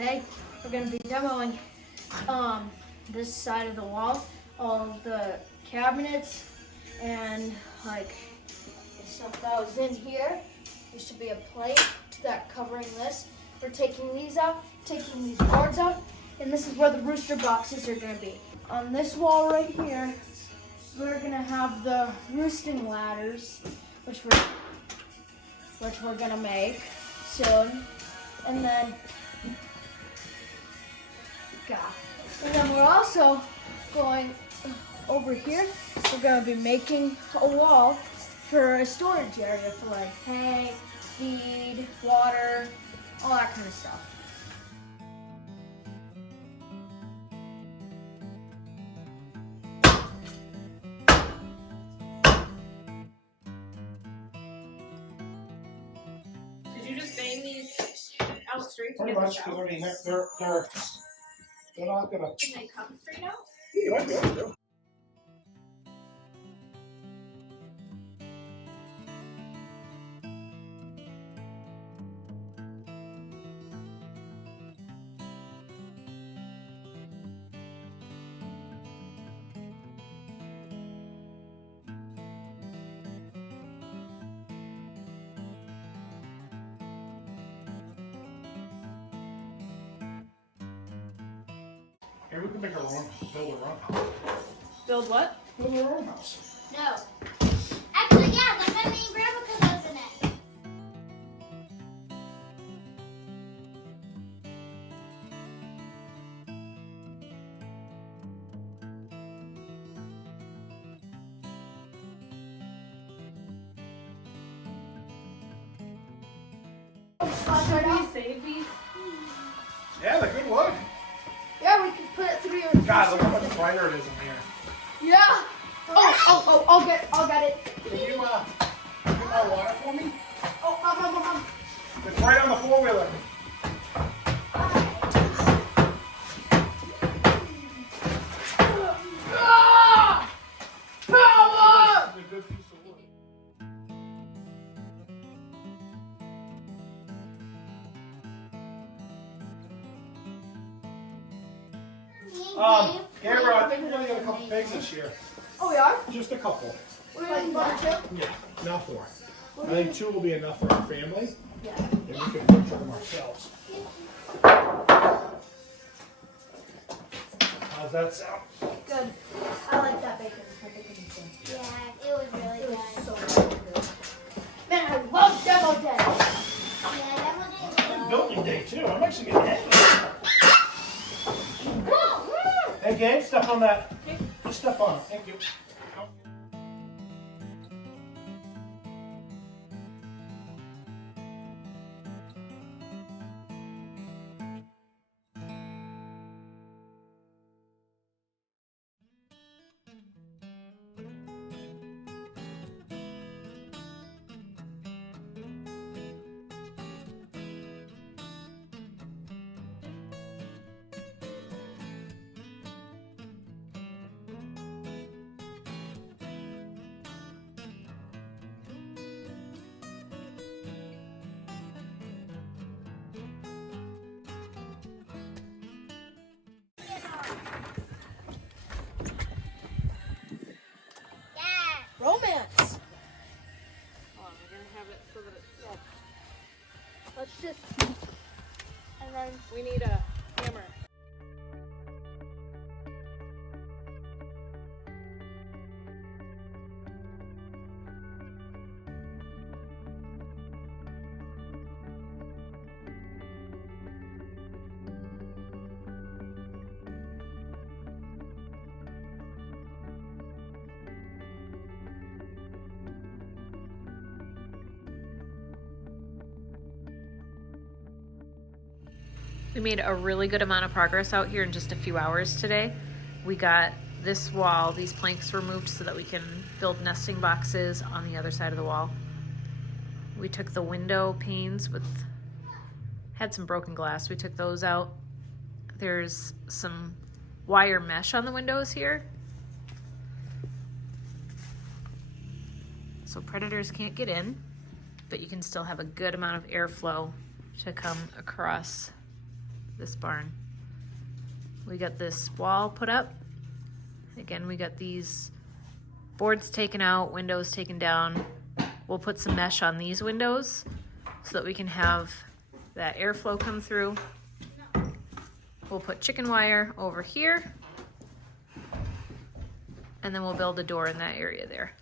today we're going to be demoing this side of the wall, all of the cabinets and like the stuff that was in here. There should be a plate that covering this. We're taking these out, taking these boards out, and this is where the rooster boxes are going to be. On this wall right here, we're going to have the roosting ladders, which we're going to make soon. And then we're also going over here. We're going to be making a wall for a storage area for like hay, feed, water, all that kind of stuff. Did you just bang these out straight to Pretty get much, this because out? I mean, they're not gonna. Can they come straight out? Yeah, you might be able to. Maybe we can make our own, build our own house. Build what? Build our own house. No. Actually, yeah, that's my main grandma lives in it. Should we save these? Yeah, they're good wood. Yeah, we can put it through your. God, look how much brighter it is in here. Yeah. Oh, I'll get it. Can you, get my water for me? Oh. It's right on the four-wheeler. Power! It's a good piece of wood. Gabriel, I think we're gonna get a couple pigs this year. Oh, we are? Just a couple. Like one or two? Yeah, not four. I think two will be enough for our family. Yeah. And we can butcher them ourselves. How's that sound? Good. I like that bacon. That bacon is good. Yeah, it was really It good. was so good. Man, I love demo day. Yeah, that one was It's building day too. I'm actually getting angry. Hey, Gabe, step on that. Just step on it. Thank you. Romance. Oh, we're gonna have it so that it's up. Let's just. And then. We need a hammer. We made a really good amount of progress out here in just a few hours today. We got this wall, these planks removed so that we can build nesting boxes on the other side of the wall. We took the window panes had some broken glass. We took those out. There's some wire mesh on the windows here, so predators can't get in, but you can still have a good amount of airflow to come across this barn. We got this wall put up. Again, we got these boards taken out, windows taken down. We'll put some mesh on these windows so that we can have that airflow come through. We'll put chicken wire over here, and then we'll build a door in that area there.